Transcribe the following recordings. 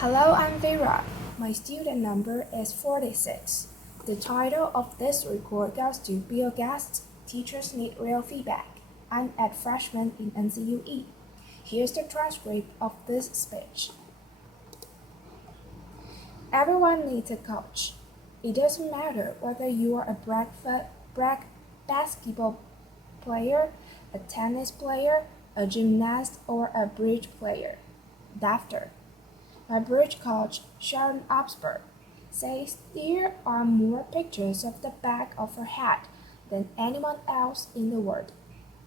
Hello, I'm Vera. My student number is 46. The title of this report goes to Bill Guests, Teachers Need Real Feedback. I'm at freshman in NCUE. Here's the transcript of this speech. Everyone needs a coach. It doesn't matter whether you are a basketball player, a tennis player, a gymnast, or a bridge player. Dafter. My bridge coach, Sharon Obsberg, says there are more pictures of the back of her head than anyone else in the world.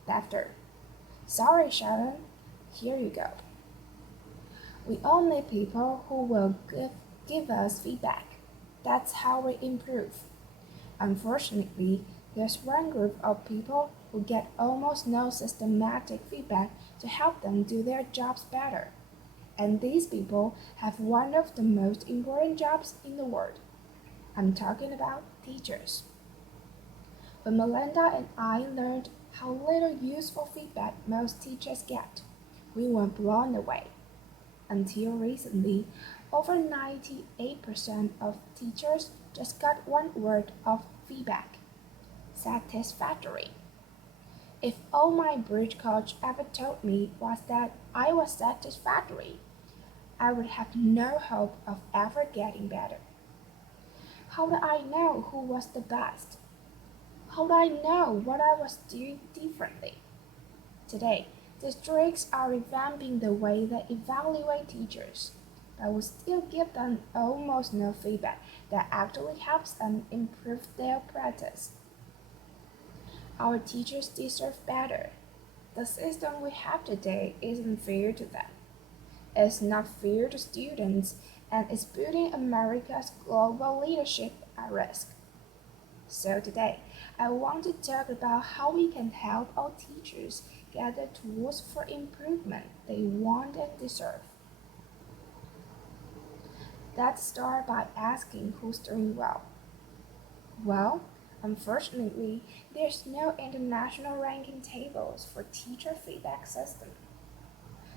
Dafter. Sorry, Sharon. Here you go. We all need people who will give us feedback. That's how we improve. Unfortunately, there's one group of people who get almost no systematic feedback to help them do their jobs better. And these people have one of the most important jobs in the world. I'm talking about teachers. When Melinda and I learned how little useful feedback most teachers get, we were blown away. Until recently, over 98% of teachers just got one word of feedback: satisfactory. If all my bridge coach ever told me was that I was satisfactory, I would have no hope of ever getting better. How did I know who was the best? How did I know what I was doing differently? Today, districts are revamping the way they evaluate teachers, but will still give them almost no feedback that actually helps them improve their practice. Our teachers deserve better. The system we have today isn't fair to them. It's not fair to students, and it's putting America's global leadership at risk. So today, I want to talk about how we can help our teachers get the tools for improvement they want and deserve. Let's start by asking who's doing well. Well, unfortunately, there's no international ranking tables for teacher feedback system.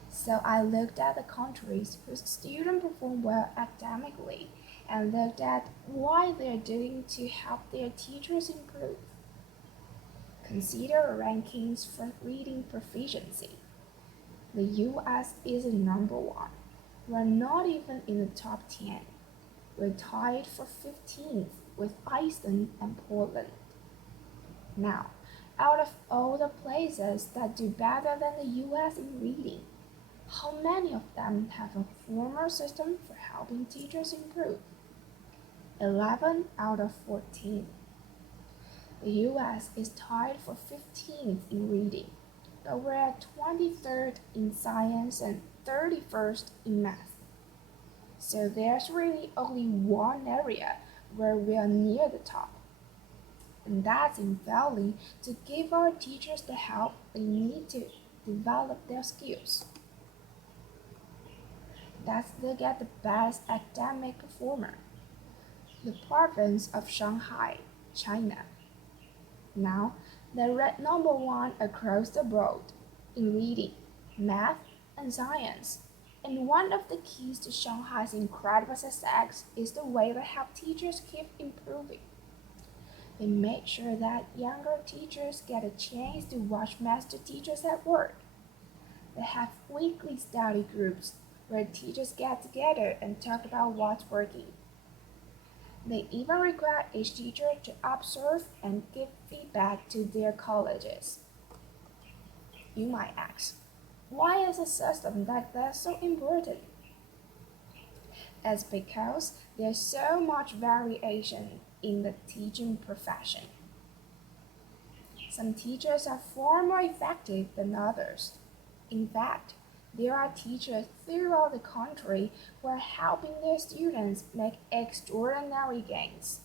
So I looked at the countries whose students perform well academically and looked at what they're doing to help their teachers improve. Consider rankings for reading proficiency. The US is number one. We're not even in the top 10. We're tied for 15th with Iceland and Poland. Now, out of all the places that do better than the US in reading, how many of them have a formal system for helping teachers improve? 11 out of 14. The US is tied for 15th in reading, but we're at 23rd in science and 31st in math. So there's really only one area where we are near the top. And that's in failing to give our teachers the help they need to develop their skills. Let's look at the best academic performer, the province of Shanghai, China. Now, they ranked number one across the board in reading, math, and science. And one of the keys to Shanghai's incredible success is the way they help teachers keep improving. They make sure that younger teachers get a chance to watch master teachers at work. They have weekly study groups where teachers get together and talk about what's working. They even require each teacher to observe and give feedback to their colleagues. You might ask, why is a system like that so important? It's because there's so much variation in the teaching profession. Some teachers are far more effective than others. In fact, there are teachers throughout the country who are helping their students make extraordinary gains.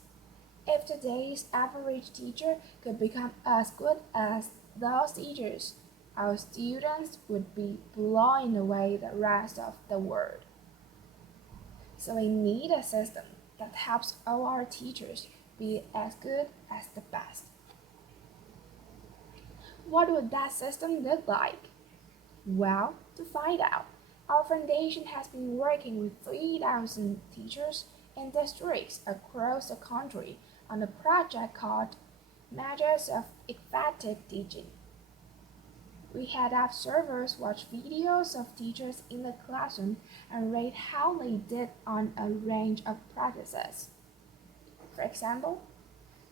If today's average teacher could become as good as those teachers, our students would be blowing away the rest of the world. So we need a system that helps all our teachers be as good as the best. What would that system look like? Well, to find out, Our foundation has been working with 3,000 teachers in districts across the country on a project called Measures of Effective Teaching. We had observers watch videos of teachers in the classroom and rate how they did on a range of practices. For example,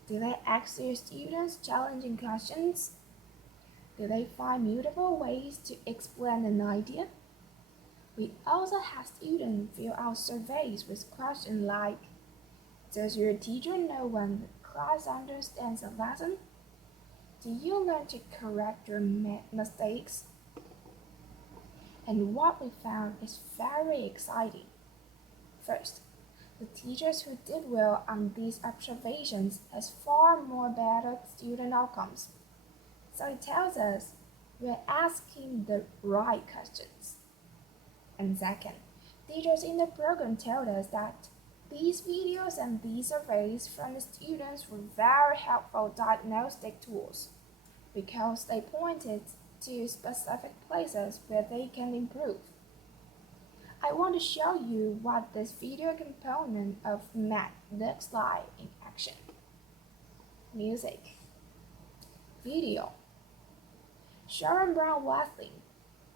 do they ask their students challenging questions? Do they find mutable ways to explain an idea? We also had students fill out surveys with questions like, does your teacher know when the class understands a lesson? Do you learn to correct your mistakes? And what we found is very exciting. First, the teachers who did well on these observations has far more better student outcomes. So it tells us we're asking the right questions. And second, teachers in the program told us that these videos and these surveys from the students were very helpful diagnostic tools because they pointed to specific places where they can improve. I want to show you what this video component of math looks like in action. Music. Video. Sharon Brown Watling.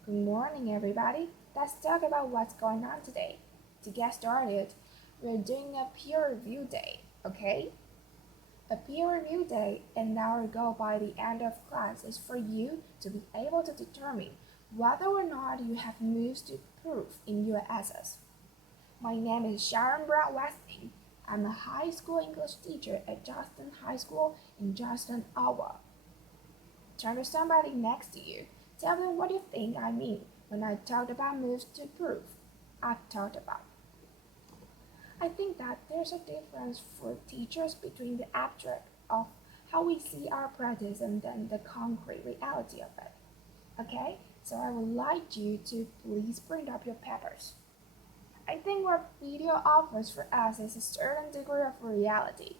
Good morning, everybody. Let's talk about what's going on today. To get started, we're doing a peer review day, okay? A peer review day, and our goal by the end of class is for you to be able to determine whether or not you have moves to prove in your essays. My name is Sharon Brown Westing. I'm a high school English teacher at Johnston High School in Johnston, Iowa. Turn to somebody next to you. Tell them what you think I mean when I talked about moves to prove. I've talked about. I think that there's a difference for teachers between the abstract of how we see our practice and then the concrete reality of it. Okay, so I would like you to please print up your papers. I think what video offers for us is a certain degree of reality.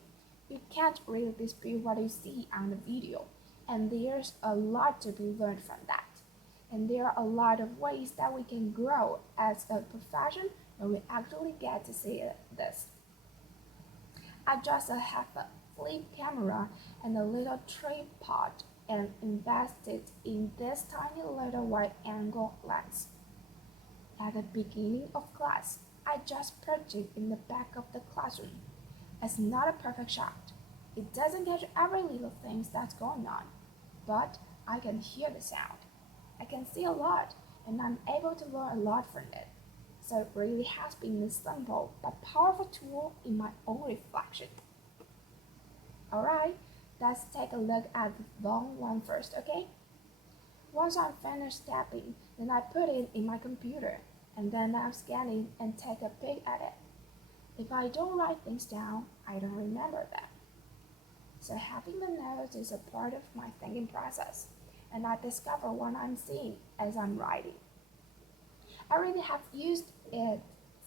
You can't really dispute what you see on the video, and there's a lot to be learned from that. And there are a lot of ways that we can grow as a profession when we actually get to see this. I just have a flip camera and a little tripod and invested in this tiny little wide-angle lens. At the beginning of class, I just perched it in the back of the classroom. It's not a perfect shot. It doesn't catch every little thing that's going on, but I can hear the sound. I can see a lot, and I'm able to learn a lot from it. So it really has been a simple but powerful tool in my own reflection. Alright, let's take a look at the long one first, okay? Once I'm finished tapping, then I put it in my computer, and then I'll scan it and take a peek at it. If I don't write things down, I don't remember them. So having the notes is a part of my thinking process, and I discover what I'm seeing as I'm writing. I really have used it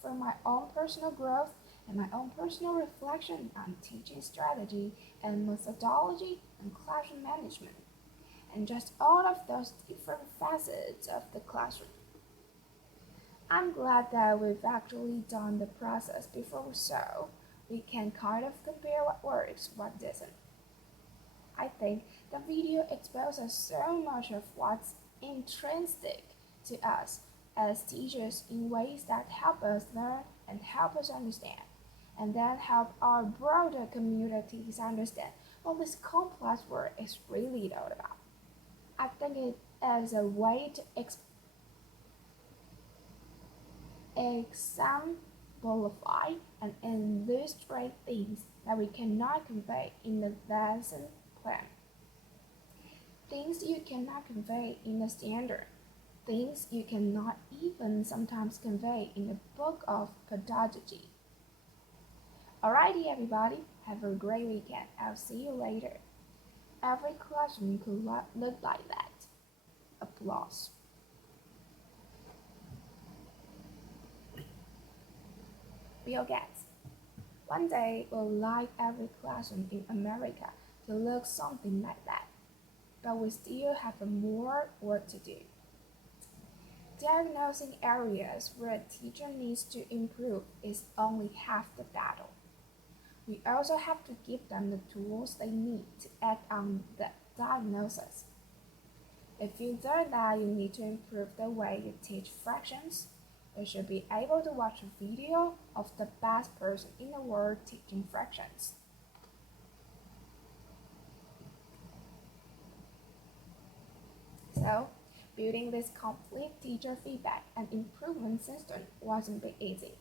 for my own personal growth and my own personal reflection on teaching strategy and methodology and classroom management, and just all of those different facets of the classroom. I'm glad that we've actually done the process before, so we can kind of compare what works, what doesn't. I think the video exposes so much of what's intrinsic to us as teachers in ways that help us learn and help us understand, and then help our broader communities understand what this complex work is really all about. I think it as a way to exemplify and illustrate things that we cannot convey in the lesson plan. Things you cannot convey in the standard. Things you cannot even sometimes convey in the book of pedagogy. Alrighty, everybody, have a great weekend. I'll see you later. Every classroom could look like that. Applause. Bill Gates. One day we'll like every classroom in America to look something like that, but we still have more work to do. Diagnosing areas where a teacher needs to improve is only half the battle. We also have to give them the tools they need to act on the diagnosis. If you learn that you need to improve the way you teach fractions, you should be able to watch a video of the best person in the world teaching fractions. So, building this complete teacher feedback and improvement system wasn't easy.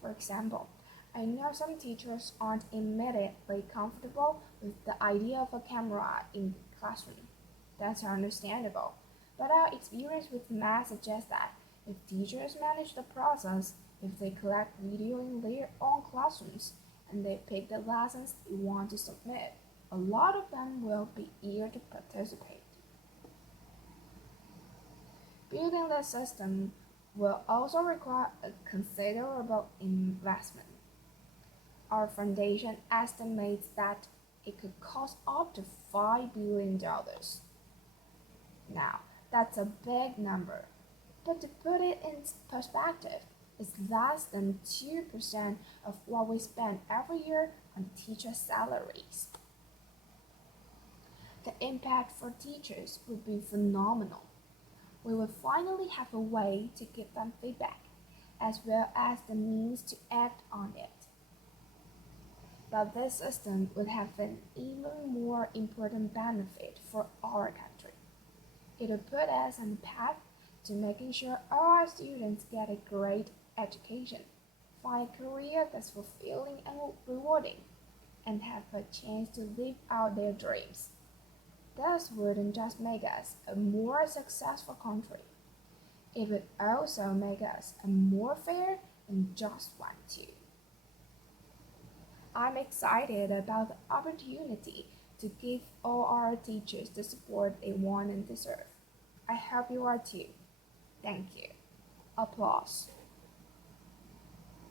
For example, I know some teachers aren't immediately comfortable with the idea of a camera in the classroom. That's understandable, but our experience with math suggests that if teachers manage the process, if they collect video in their own classrooms, and they pick the lessons they want to submit, a lot of them will be eager to participate. Building the system will also require a considerable investment. Our foundation estimates that it could cost up to $5 billion. Now, that's a big number, but to put it in perspective, it's less than 2% of what we spend every year on teacher salaries. The impact for teachers would be phenomenal. We would finally have a way to give them feedback, as well as the means to act on it. But this system would have an even more important benefit for our country. It would put us on the path to making sure all our students get a great education, find a career that's fulfilling and rewarding, and have a chance to live out their dreams. This wouldn't just make us a more successful country, it would also make us a more fair and just one too. I'm excited about the opportunity to give all our teachers the support they want and deserve. I hope you are too. Thank you. Applause.